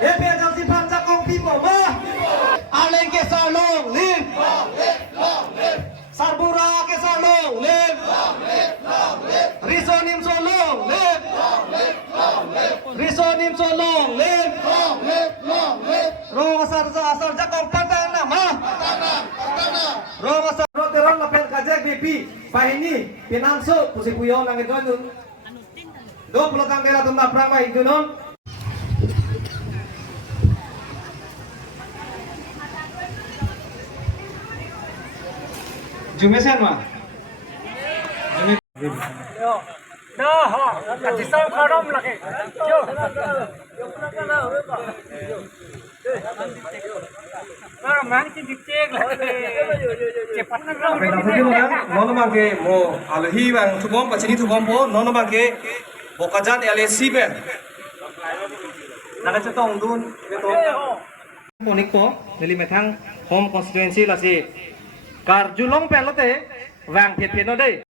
Kong people ma. Allen Kesar long live. Sarbura Kesar long live. Risonim so long live. Risonim so long live. Rong asar Kong Patana ma. Rong asar Roteron lapel kajak BP. Pahini pinamsu pusikuyon lang ito dun. 20 kang kera tunda prama itu non. Jumesan mah. Yo, dah ha, kasih tahu karam lagi. Yo, karam mana sih dicek lagi? Cepat nak karam. Tapi orang nono bangke mo alhi bang tubom pacini tubom po nono bangke bokajan LSC be. Naga cetong dun itu. Ponik po nili metang home constituency lah si. Kar julong pelote wang phet phet no dei.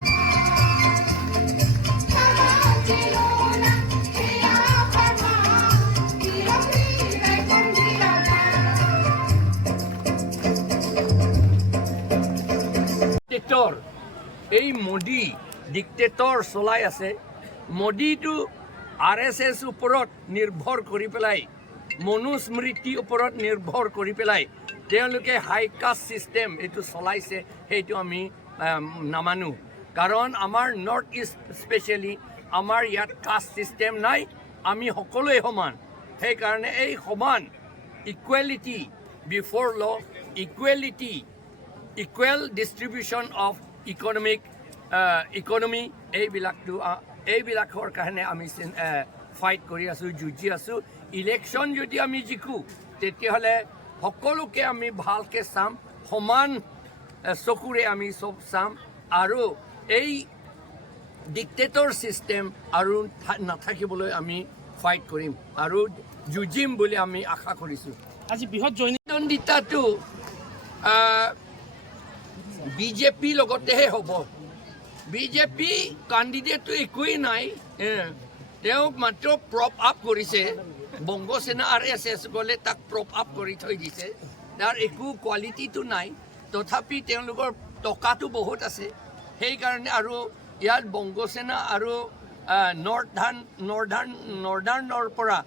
Dictator এই Modi dictator চলাই আছে মোদীটো RSS ওপৰত নিৰ্ভৰ কৰি পেলাই মনুস্মৃতিৰ ওপৰত নিৰ্ভৰ কৰি পেলাই তেওঁলোকে হাই কাষ্ট চিষ্টেম এইটো চলাইছে সেইটো আমি নামানো কাৰণ আমাৰ নৰ্থ ইষ্ট স্পেচিয়েলি আমাৰ ইয়াত কাষ্ট চিষ্টেম নাই আমি সকলোৱে সমান সেইকাৰণে এই সমান ইকুৱেলিটি বিফৰ ল equality equal distribution of economy এইবিলাকৰ কাৰণে আমি ফাইট কৰি আছোঁ যুঁজি আছোঁ ইলেকশ্যন যদি আমি জিকো তেতিয়াহ'লে সকলোকে আমি ভালকৈ চাম সমান চকুৰে আমি চব চাম আৰু এই ডিক্টেটৰ চিষ্টেম আৰু নাথাকিবলৈ আমি ফাইট কৰিম আৰু যুঁজিম বুলি আমি আশা কৰিছোঁ আজি বৃহৎ জয়নিতাটো বিজেপি লগতেহে হ'ব বিজেপি কেণ্ডিডেটটো একোৱেই নাই তেওঁক মাত্ৰ প্ৰপ আপ কৰিছে বংগসেনা RSS গ'লে তাক প্ৰপ আপ কৰি থৈ দিছে তাৰ একো কোৱালিটিটো নাই তথাপি তেওঁলোকৰ টকাটো বহুত আছে সেইকাৰণে আৰু ইয়াত বংগসেনা আৰু নৰ্দাৰ্ণৰ পৰা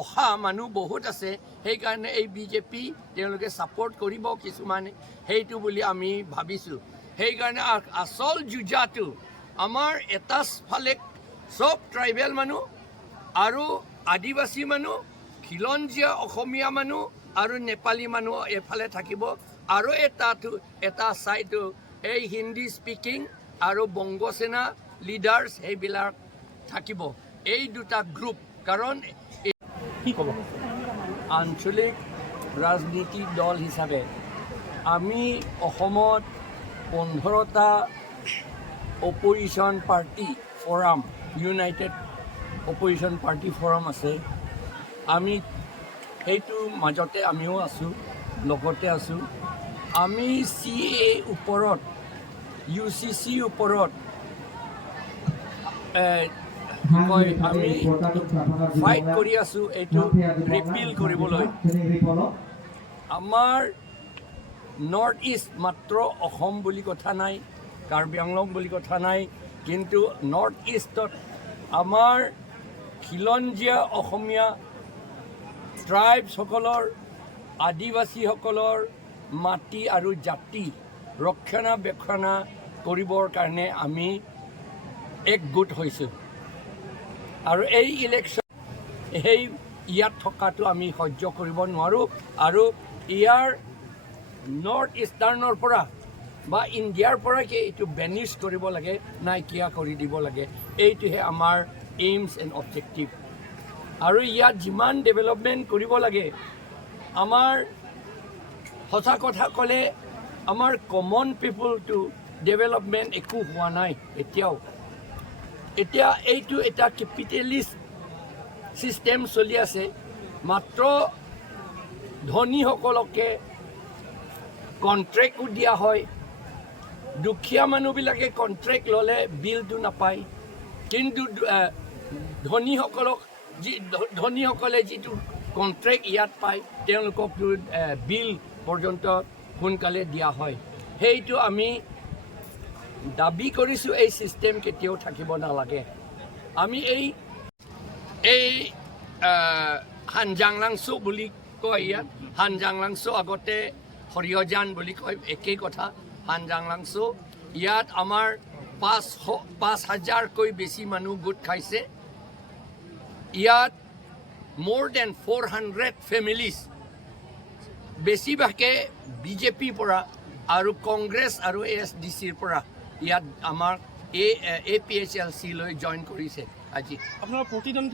অহা মানুহ বহুত আছে সেইকাৰণে এই বিজেপি তেওঁলোকে ছাপৰ্ট কৰিব কিছুমানে সেইটো বুলি আমি ভাবিছোঁ সেইকাৰণে আচল যুঁজাটো আমাৰ এটা ফালে চব ট্ৰাইবেল মানুহ আৰু আদিবাসী মানুহ খিলঞ্জীয়া অসমীয়া মানুহ আৰু নেপালী মানুহ এফালে থাকিব আৰু এটা ছাইডটো এই হিন্দী স্পিকিং আৰু বংগসেনা লিডাৰ্ছ সেইবিলাক থাকিব এই দুটা গ্ৰুপ কাৰণ কি ক'ব আঞ্চলিক ৰাজনীতিক দল হিচাপে আমি অসমত 15টা opposition party forum united opposition party forum আছে আমি সেইটো মাজতে আমিও আছোঁ লগতে আছোঁ আমি CA ওপৰত UCC ওপৰত আমি ফাইট কৰি আছোঁ এইটো ৰিপিল কৰিবলৈ আমাৰ নৰ্থ ইষ্ট মাত্ৰ অসম বুলি কথা নাই কাৰ্বি আংলং বুলি কথা নাই কিন্তু নৰ্থ ইষ্টত আমাৰ খিলঞ্জীয়া অসমীয়া ট্ৰাইবছসকলৰ আদিবাসীসকলৰ মাটি আৰু জাতি ৰক্ষণাবেক্ষণ কৰিবৰ কাৰণে আমি একগোট হৈছোঁ আৰু এই ইলেকশ্যন ইয়াত থকাটো আমি সহ্য কৰিব নোৱাৰোঁ আৰু ইয়াৰ নৰ্থ ইষ্টাৰ্ণৰ পৰা বা ইণ্ডিয়াৰ পৰাকে এইটো বেনিছ কৰিব লাগে নাইকিয়া কৰি দিব লাগে এইটোহে আমাৰ এইমছ এণ্ড অবজেক্টিভ আৰু ইয়াত যিমান ডেভেলপমেণ্ট কৰিব লাগে আমাৰ সঁচা কথা ক'লে আমাৰ কমন পিপলটো ডেভেলপমেণ্ট একো হোৱা নাই এতিয়া এইটো এটা কেপিটেলিষ্ট ছিষ্টেম চলি আছে মাত্ৰ ধনীসকলকে কণ্ট্ৰেক্টো দিয়া হয় দুখীয়া মানুহবিলাকে কণ্ট্ৰেক্ট ল'লে বিলটো নাপায় কিন্তু ধনীসকলে যিটো কণ্ট্ৰেক্ট ইয়াত পায় তেওঁলোকক বিল পৰ্যন্ত সোনকালে দিয়া হয় সেইটো আমি দাবী কৰিছোঁ এই ছিষ্টেম কেতিয়াও থাকিব নালাগে আমি এই হানজাংলাংছু বুলি কয় ইয়াত হানজাংলাংছু আগতে সৰিয়জান বুলি কয় একেই কথা হানজাংলাংছু ইয়াত আমাৰ 5,000কৈ বেছি মানুহ গোট খাইছে ইয়াত more than 400 families বেছিভাগে বিজেপিৰ পৰা আৰু কংগ্ৰেছ আৰু ASDCৰ পৰা ইয়াত আমাৰ APHLC লৈ জইন কৰিছে আজি আপোনাৰ প্ৰতিদ্বন্দ্বী